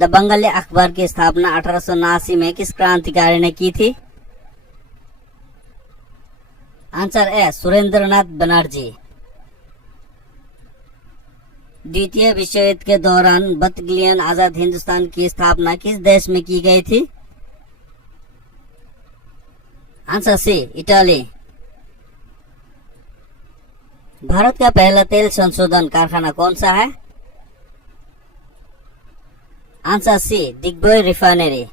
The Bengali अखबार की स्थापना 1879 में किस क्रांतिकारी ने की थी? आंसर ए सुरेंद्रनाथ बनर्जी। द्वितीय विश्व युद्ध के दौरान बतग्लियन आजाद हिंदुस्तान की स्थापना किस देश में की गई थी? Answer C Italy. भारत का पहला तेल संशोधन कारखाना कौन सा है? आंसर सी दिग्विजय रिफाइनरी।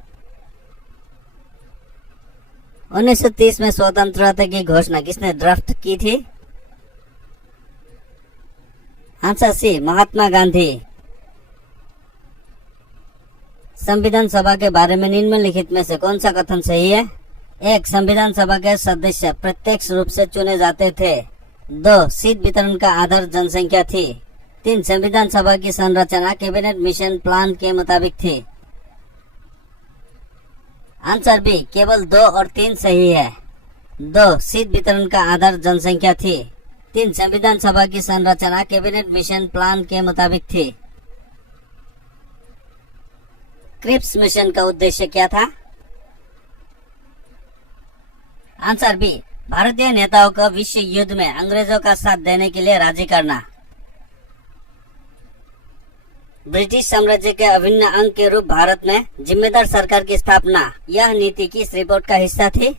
1930 में स्वतंत्रता की घोषणा किसने ड्राफ्ट की थी? Answer C Mahatma Gandhi. संविधान सभा के बारे में निम्नलिखित में से कौन सा कथन सही है? 1. संविधान सभा के सदस्य प्रत्यक्ष रूप से चुने जाते थे। 2. सीट वितरण का आधार जनसंख्या थी। 3. संविधान सभा की संरचना कैबिनेट मिशन प्लान के मुताबिक थी। आंसर बी केवल 2 और 3 सही है। 2. सीट वितरण का आधार जनसंख्या थी। 3. संविधान सभा की संरचना कैबिनेट मिशन प्लान के मुताबिक थी। क्रिप्स मिशन का उद्देश्य क्या था? आंसर बी भारतीय नेताओं को विश्व युद्ध में अंग्रेजों का साथ देने के लिए राजी करना। ब्रिटिश साम्राज्य के अभिन्न अंग के रूप भारत में जिम्मेदार सरकार की स्थापना यह नीति किस रिपोर्ट का हिस्सा थी?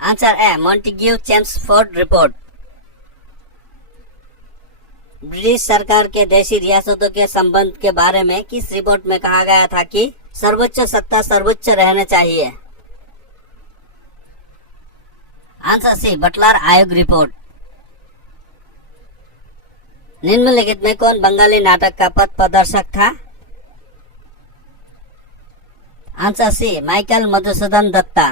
Answer A Montague Chelmsford report. British सरकार के देशी रियासतों के संबंध के बारे में किस रिपोर्ट में कहा गया था कि सर्वोच्च सत्ता सर्वोच्च रहना चाहिए? आंसर सी बटलर आयोग रिपोर्ट। निम्नलिखित में कौन बंगाली नाटक का पथ प्रदर्शक था? Answer C Michael Madhusudan Dutta.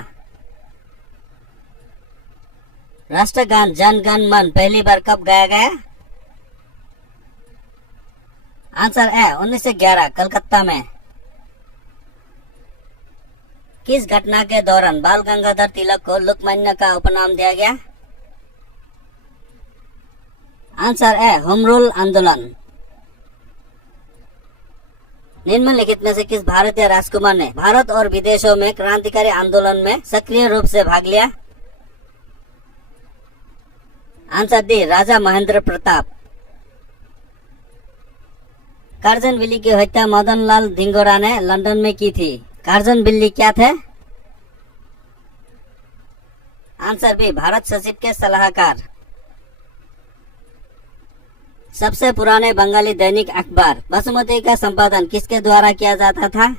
राष्ट्रगान जन गण मन पहली बार कब गाया गया? आंसर ए 1911 कलकत्ता में। किस घटना के दौरान बाल गंगाधर तिलक को लोकमान्य का उपनाम दिया गया? आंसर ए होम रूल आंदोलन। निम्नलिखित में से किस भारतीय राजकुमार ने भारत और विदेशों में क्रांतिकारी आंदोलन में सक्रिय रूप से भाग लिया? आंसर डी राजा महेंद्र प्रताप। कार्जन बिल्ली की हत्या मदन लाल धिंगोरा ने लंदन में की थी। कार्जन बिल्ली क्या थे? आंसर बी भारत सचिव के सलाहकार। सबसे पुराने बंगाली दैनिक अखबार बासुमती का संपादन किसके द्वारा किया जाता था?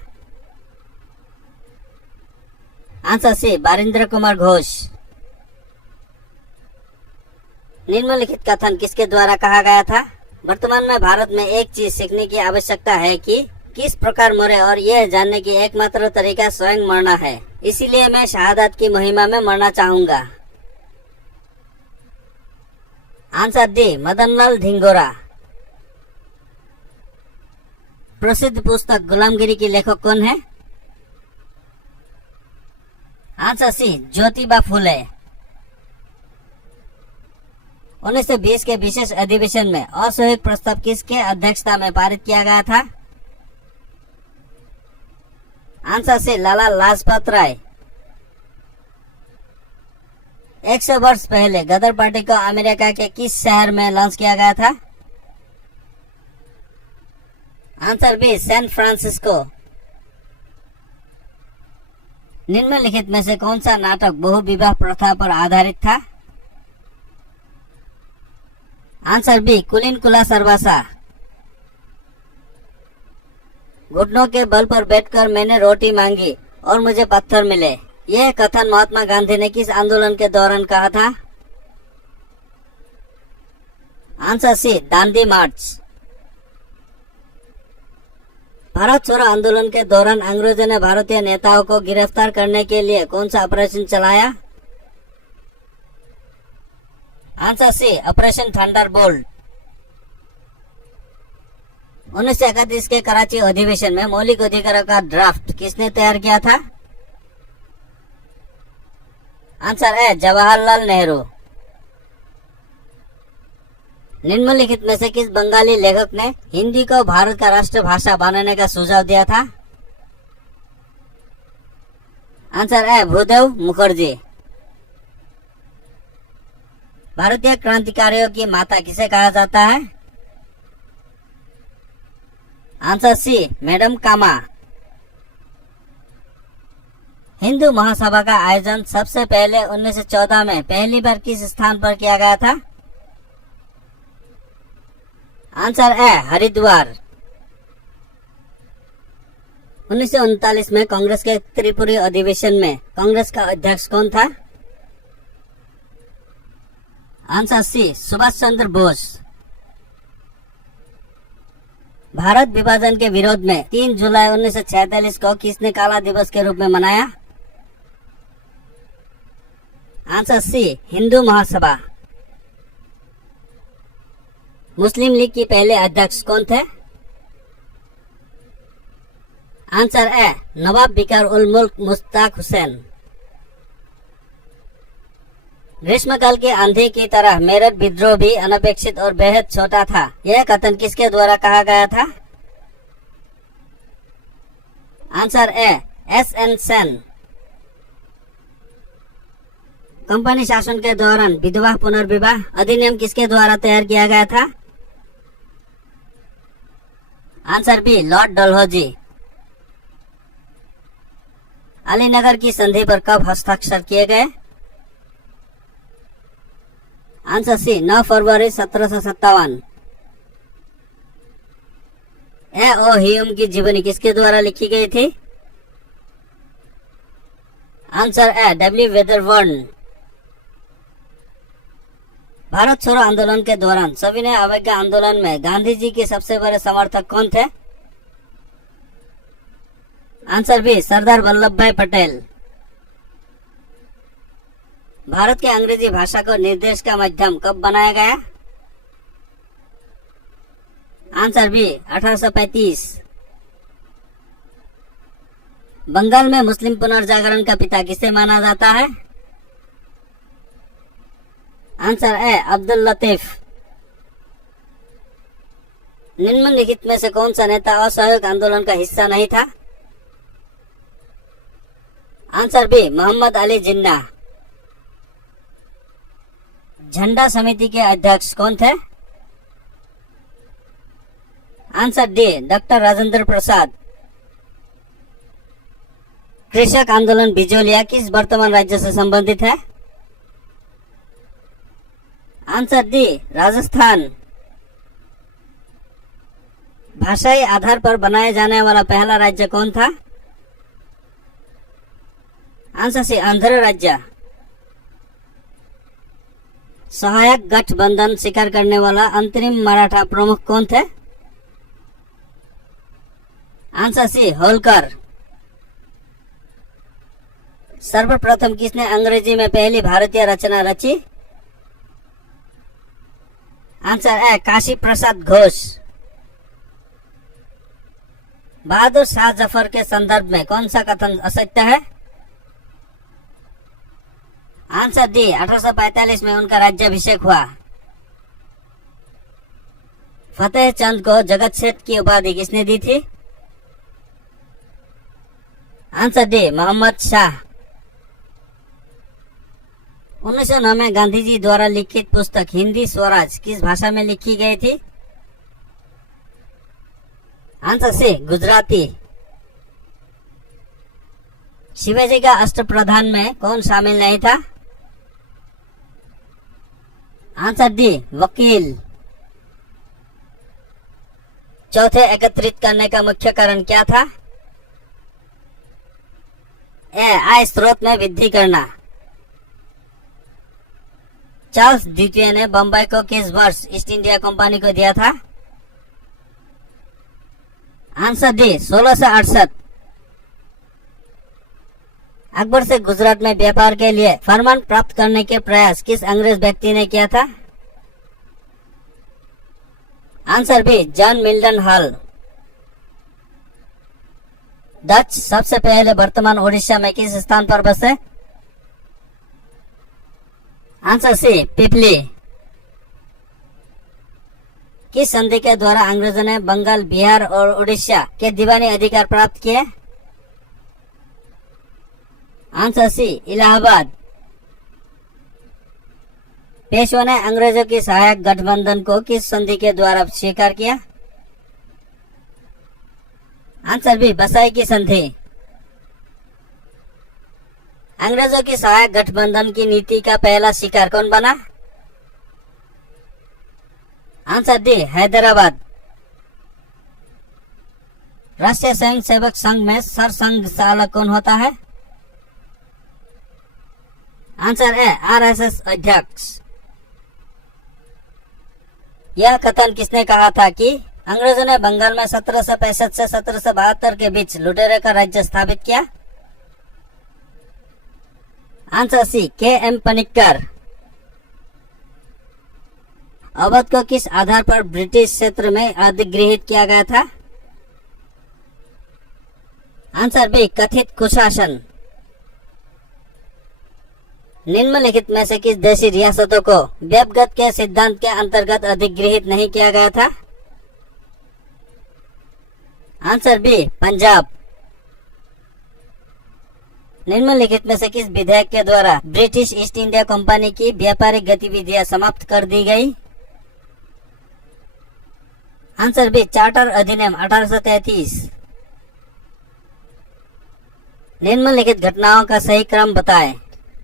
Answer C Barindra Kumar Ghosh. निम्नलिखित कथन किसके द्वारा कहा गया था? वर्तमान में भारत में एक चीज सीखने की आवश्यकता है कि किस प्रकार मरे और यह जानने की एकमात्र तरीका स्वयं मरना है। इसीलिए मैं शहादत की महिमा में मरना चाहूंगा। Answer D Madanlal Dhingra. प्रसिद्ध पुस्तक गुलामगिरी की लेखक कौन है? आंसर सी ज्योतिबा फुले। 1920 के विशेष अधिवेशन में असहयोग प्रस्ताव किसके अध्यक्षता में पारित किया गया था? आंसर सी लाला लाजपत राय। 100 वर्ष पहले गदर पार्टी को अमेरिका के किस शहर में लॉन्च किया गया था? Answer B San Francisco. निम्नलिखित में से कौन सा नाटक बहुविवाह प्रथा पर आधारित था? आंसर बी कुलीन कुला सर्वासा। घुटनों के बल पर बैठकर मैंने रोटी मांगी और मुझे पत्थर मिले। यह कथन महात्मा गांधी ने किस आंदोलन के दौरान कहा था? आंसर सी दांडी मार्च। भारत छोड़ो आंदोलन के दौरान अंग्रेजों ने भारतीय नेताओं को गिरफ्तार करने के लिए कौन सा ऑपरेशन चलाया? Answer C operation Thunderbolt. 1931 के कराची अधिवेशन में मौलिक अधिकारों का ड्राफ्ट किसने तैयार किया था? आंसर है जवाहरलाल नेहरू। निम्नलिखित में से किस बंगाली लेखक ने हिंदी को भारत का राष्ट्र भाषा बनाने का सुझाव दिया था? आंसर ए भूदेव मुखर्जी। भारतीय क्रांतिकारियों की माता किसे कहा जाता है? आंसर सी मैडम कामा। हिंदू महासभा का आयोजन सबसे पहले 1914 में पहली बार किस स्थान पर किया गया था? आंसर ए हरिद्वार। 1939 में कांग्रेस के त्रिपुरी अधिवेशन में कांग्रेस का अध्यक्ष कौन था? Answer C Subhash Chandra Bose. भारत विभाजन के विरोध में 3 जुलाई 1946 को किसने काला दिवस के रूप में मनाया? Answer C Hindu Mahasabha. मुस्लिम लीग की पहले अध्यक्ष कौन थे? आंसर ए नवाब बिकार उल मुल्क मुश्ताक हुसैन। ग्रीष्मकाल की आंधी की तरह मेरठ विद्रोह भी अनपेक्षित और बेहद छोटा था, यह कथन किसके द्वारा कहा गया था? आंसर ए एस.एन. सेन। कंपनी शासन के दौरान विधवा पुनर्विवाह अधिनियम किसके द्वारा तैयार किया गया था? Answer B Lord Dalhousie. Alinagar की संधि पर कब हस्ताक्षर किए गए? आंसर सी 9 फरवरी 1757। ए ओ ह्यूम की जीवनी किसके द्वारा लिखी गई थी? Answer A W Wedderburn. Bharat छोड़ो आंदोलन के दौरान सविनय अवज्ञा आंदोलन में गांधी जी के सबसे बड़े समर्थक कौन थे? आंसर बी सरदार वल्लभ भाई पटेल। भारत के अंग्रेजी भाषा को निर्देश का माध्यम कब बनाया गया? Answer B 1835। बंगाल में मुस्लिम पुनर्जागरण का पिता किसे माना जाता है? Answer A Abdul Latif. निम्नलिखित में से कौन सा नेता असहयोग आंदोलन का हिस्सा नहीं था? Answer B Mohammad Ali Jinnah. झंडा समिति के अध्यक्ष कौन थे? Answer D doctor Rajendra Prasad. कृषक आंदोलन बिजोलिया किस वर्तमान राज्य से संबंधित है? Answer D Rajasthan. भाषाई आधार पर बनाए जाने वाला पहला राज्य कौन था? आंसर सी आंध्र राज्य। सहायक गठबंधन स्वीकार करने वाला अंतरिम मराठा प्रमुख कौन थे? Answer C Holkar. सर्वप्रथम किसने अंग्रेजी में पहली भारतीय रचना रची? Answer A Kashi Prasad Ghosh. बहादुर शाह जफर के संदर्भ में कौन सा कथन असत्य है? आंसर डी 1845 में उनका राज्याभिषेक हुआ। फतेह चंद को जगत सेठ की उपाधि किसने दी थी? Answer D Mohammad Shah. 1909 में गांधी जी द्वारा लिखित पुस्तक हिंदी स्वराज किस भाषा में लिखी गई थी? Answer C Gujarati. शिवाजी का अष्टप्रधान में कौन शामिल नहीं था? आंसर डी वकील। चौथे एकत्रित करने का मुख्य कारण क्या था? ए आय स्रोत में वृद्धि करना। चार्ल्स द्वितीय ने बम्बई को किस वर्ष ईस्ट इंडिया कंपनी को दिया था? Answer D 1668। अकबर से गुजरात में व्यापार के लिए फरमान प्राप्त करने के प्रयास किस अंग्रेज व्यक्ति ने किया था? Answer B John Milton Hall. Dutch सबसे पहले वर्तमान उड़ीसा में किस स्थान पर बसे? Answer C Pipli. किस संधि के द्वारा अंग्रेजों ने बंगाल, बिहार और उड़ीसा के दीवानी अधिकार प्राप्त किए? Answer C, Allahabad. पेशवा ने अंग्रेजों की सहायक गठबंधन को किस संधि के द्वारा स्वीकार किया? आंसर बी, बसाई की संधि। अंग्रेजों की सहायक गठबंधन की नीति का पहला शिकार कौन बना? Answer D, Hyderabad. राष्ट्रीय स्वयंसेवक संघ में सरसंघ चालक कौन होता है? आंसर ए, आरएसएस अध्यक्ष। यह कथन किसने कहा था कि अंग्रेजों ने बंगाल में 1765 से 1772 के बीच लुटेरे का राज्य स्थापित किया? आंसर सी, के एम पनिक्कर। अवध को किस आधार पर ब्रिटिश क्षेत्र में अधिग्रहित किया गया था? आंसर बी, कथित कुशासन। निम्नलिखित में से किस देशी रियासतों को व्यपगत के सिद्धांत के अंतर्गत अधिग्रहित नहीं किया गया था? Answer B, Punjab. निम्नलिखित में से किस विधेयक के द्वारा ब्रिटिश ईस्ट इंडिया कंपनी की व्यापारिक गतिविधियां समाप्त कर दी गई? आंसर बी, चार्टर अधिनियम 1833। निम्नलिखित घटनाओं का सही क्रम बताएं।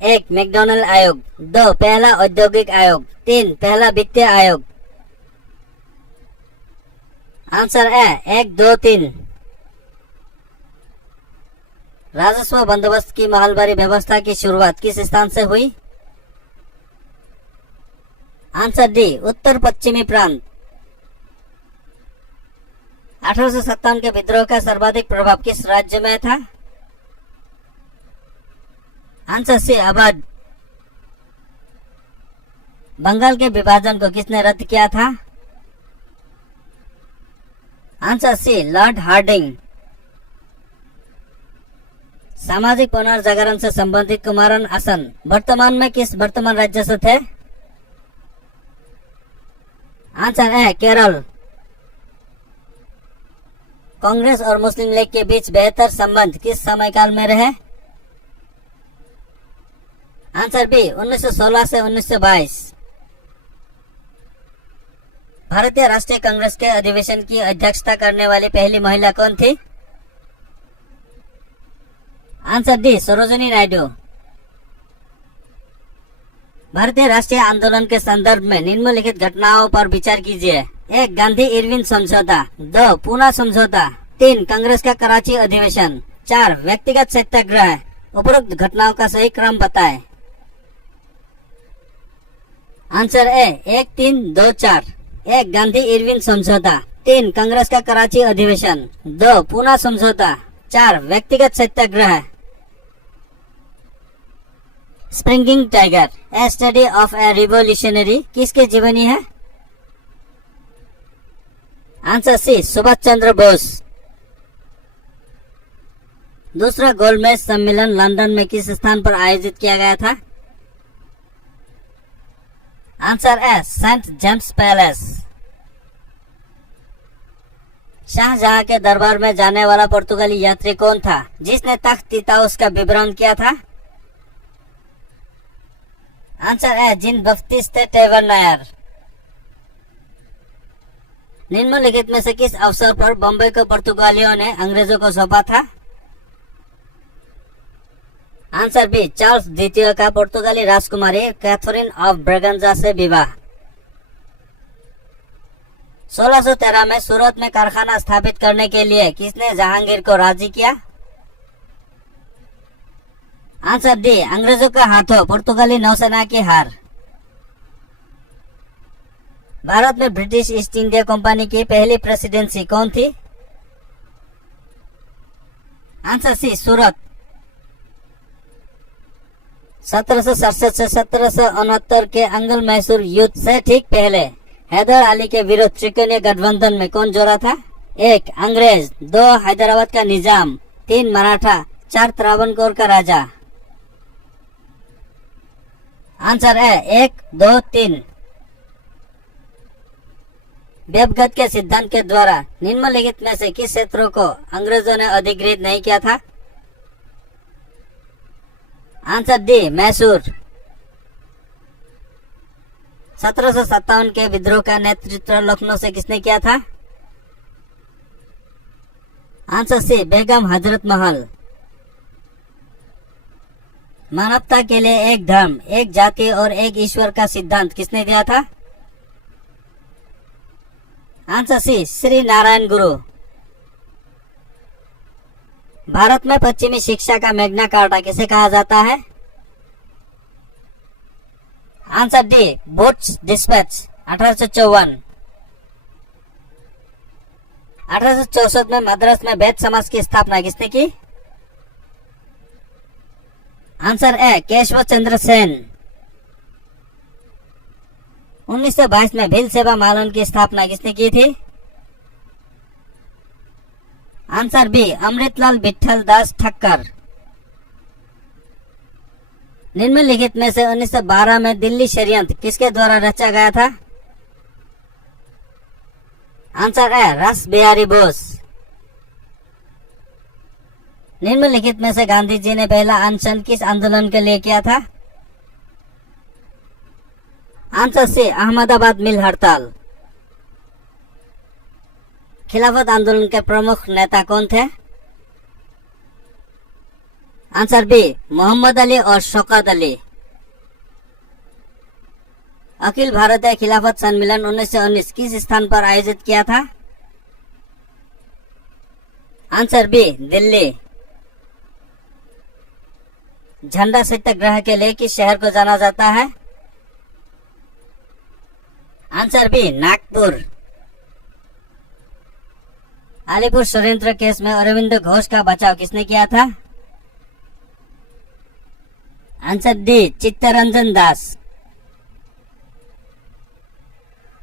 1. मैकडॉनल्ड आयोग। 2. पहला औद्योगिक आयोग। 3. पहला वित्तीय आयोग। Answer A, 1, 2, 3। राजस्व बंदोबस्त की महलबारी व्यवस्था की शुरुआत किस स्थान से हुई? आंसर डी, उत्तर पश्चिमी प्रांत। 1857 के विद्रोह का सर्वाधिक प्रभाव किस राज्य में था? आंसर सी, अवध। बंगाल के विभाजन को किसने रद्द किया था? Answer C, Lord Hardinge. सामाजिक पुनर्जागरण से संबंधित कुमारन आसन वर्तमान में किस वर्तमान राज्य से थे? Answer A, Kerala. कांग्रेस और मुस्लिम लीग के बीच बेहतर संबंध किस समयकाल में रहे? आंसर बी, 1916 से 1922। भारतीय राष्ट्रीय कांग्रेस के अधिवेशन की अध्यक्षता करने वाली पहली महिला कौन थी? Answer D, Sarojini Naidu. भारतीय राष्ट्रीय आंदोलन के संदर्भ में निम्नलिखित घटनाओं पर विचार कीजिए। 1. गांधी इरविन समझौता। 2. पूना समझौता। 3. कांग्रेस का कराची अधिवेशन। 4. व्यक्तिगत सत्याग्रह। उपरोक्त घटनाओं का सही क्रम बताएं। Answer A, 1, 3, 2, 4। 1. गांधी इरविन समझौता। 3. कांग्रेस का कराची अधिवेशन। 2. पूना समझौता। 4. व्यक्तिगत सत्याग्रह। Springing Tiger, a study of a revolutionary किसकी जीवनी है? Answer C, Subhash Chandra Bose. दूसरा गोलमेज सम्मेलन लंदन में किस स्थान पर आयोजित किया गया था? Answer A, Saint James Palace. Shahjahan के दरबार में जाने वाला पुर्तगाली यात्री कौन था जिसने तख्त तीताउस का विवरण किया था? Answer A, Jean Baptiste Tavernier. निम्नलिखित में से किस अवसर पर बम्बई को पुर्तगालियों ने अंग्रेजों को सौंपा था? आंसर बी, चार्ल्स द्वितीय का पुर्तगाली राजकुमारी कैथरीन ऑफ ब्रेगंजा से विवाह। 1613 में सूरत में कारखाना स्थापित करने के लिए किसने जहांगीर को राजी किया? आंसर डी, अंग्रेजों के हाथों पुर्तगाली नौसेना की हार। भारत में ब्रिटिश ईस्ट इंडिया कंपनी की पहली प्रेसिडेंसी कौन थी? आंसर सी, सूरत। 1767 से 1769 के अंग्ल मैसूर युद्ध से ठीक पहले हैदर अली के विरुद्ध त्रिकोणीय गठबंधन में कौन जोड़ा था? 1. अंग्रेज। 2. हैदराबाद का निजाम। 3. मराठा। 4. त्रावणकोर का राजा। आंसर है 1, 2, 3। व्यपगत के सिद्धांत के द्वारा निम्नलिखित में से किस क्षेत्रों को अंग्रेजों ने अधिकृत नहीं किया था? Answer D, Mysore. 1757 के विद्रोह का नेतृत्व लखनऊ से किसने किया था? आंसर सी, बेगम हजरत महल। मानवता के लिए एक धर्म, एक जाति और एक ईश्वर का सिद्धांत किसने दिया था? आंसर सी, श्री नारायण गुरु। भारत में पश्चिमी शिक्षा का मैग्ना कार्टा किसे कहा जाता है? Answer D, woods dispatch, 1854। 1864 में मद्रास में वैद्य समाज की स्थापना किसने की? Answer A, Keshav Chandra Sen. 1922 में भील सेवा मालन की स्थापना किसने की थी? आंसर बी, अमृतलाल विठल दास ठक्कर। निम्नलिखित में से 1912 में दिल्ली षड्यंत्र किसके द्वारा रचा गया था? आंसर ए, रास बिहारी बोस। निम्नलिखित में से गांधी जी ने पहला अनशन किस आंदोलन के लिए किया था? आंसर सी, अहमदाबाद मिल हड़ताल। खिलाफत आंदोलन के प्रमुख नेता कौन थे? आंसर बी, मोहम्मद अली और शौकत अली। अखिल भारतीय खिलाफत सम्मेलन 1919 किस स्थान पर आयोजित किया था? Answer B, Delhi. झंडा सत्याग्रह के लिए किस शहर को जाना जाता है? Answer B, Nagpur. अलीपुर षड्यंत्र केस में अरविंद घोष का बचाव किसने किया था? Answer D, Chittaranjan Das.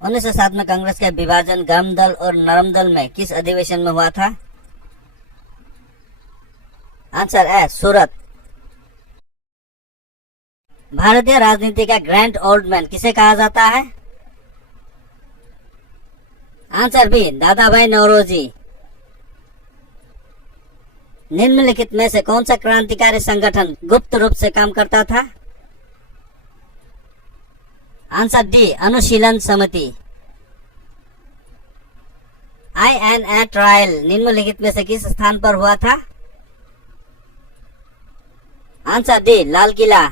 1907 में कांग्रेस का विभाजन गर्म दल और नरम दल में किस अधिवेशन में हुआ था? आंसर ए, सूरत। भारतीय राजनीति का ग्रैंड ओल्ड मैन किसे कहा जाता है? आंसर बी, दादा भाई नौरोजी। निम्नलिखित में से कौन सा क्रांतिकारी संगठन गुप्त रूप से काम करता था? आंसर डी, अनुशीलन समिति। INA ट्रायल निम्नलिखित में से किस स्थान पर हुआ था? Answer D, Lal Qila.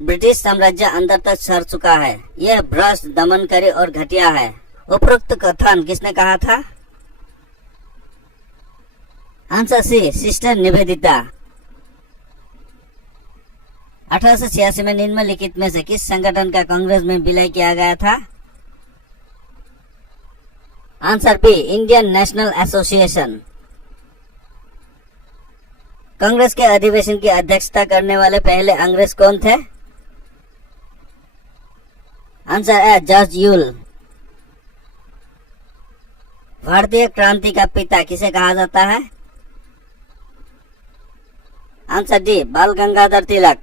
British साम्राज्य अंदर तक सर चुका है, यह भ्रष्ट, दमनकारी और घटिया है। उपरोक्त कथन किसने कहा था? आंसर सी, सिस्टर निवेदिता। 1886 में निम्नलिखित में से किस संगठन का कांग्रेस में विलय किया गया था? Answer B, Indian National Association. Congress के अधिवेशन की अध्यक्षता करने वाले पहले अंग्रेज कौन थे? Answer A, George Yule. भारतीय क्रांति का पिता किसे कहा जाता है? आंसर डी, बाल गंगाधर तिलक।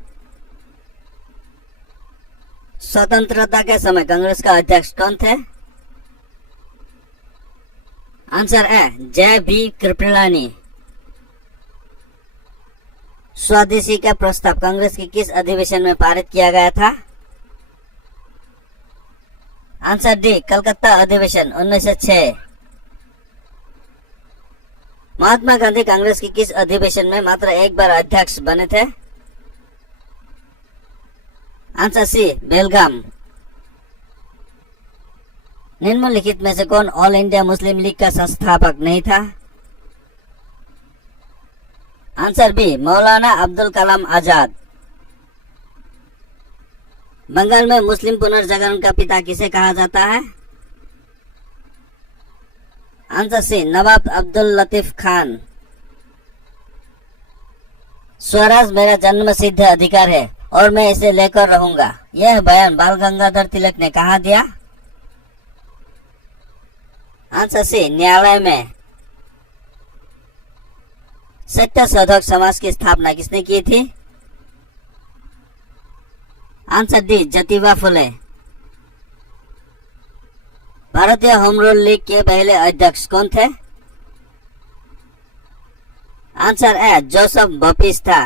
स्वतंत्रता के समय कांग्रेस का अध्यक्ष कौन थे? आंसर ए, जय बी कृपलानी। स्वदेशी का प्रस्ताव कांग्रेस के किस अधिवेशन में पारित किया गया था? आंसर डी, कलकत्ता अधिवेशन 1906। महात्मा गांधी कांग्रेस की किस अधिवेशन में मात्र एक बार अध्यक्ष बने थे? आंसर सी, बेलगाम। निम्नलिखित में से कौन ऑल इंडिया मुस्लिम लीग का संस्थापक नहीं था? आंसर बी, मौलाना अब्दुल कलाम आजाद। बंगाल में मुस्लिम पुनर्जागरण का पिता किसे कहा जाता है? आंसर सी, नवाब अब्दुल लतीफ खान। स्वराज मेरा जन्म सिद्ध अधिकार है और मैं इसे लेकर रहूंगा, यह बयान बाल गंगाधर तिलक ने कहा दिया? आंसर सी, न्यायालय में। सत्य शोधक समाज की स्थापना किसने की थी? Answer D, Jyotiba Phule. भारतीय होम रूल लीग के पहले अध्यक्ष कौन थे? Answer A Joseph Baptista.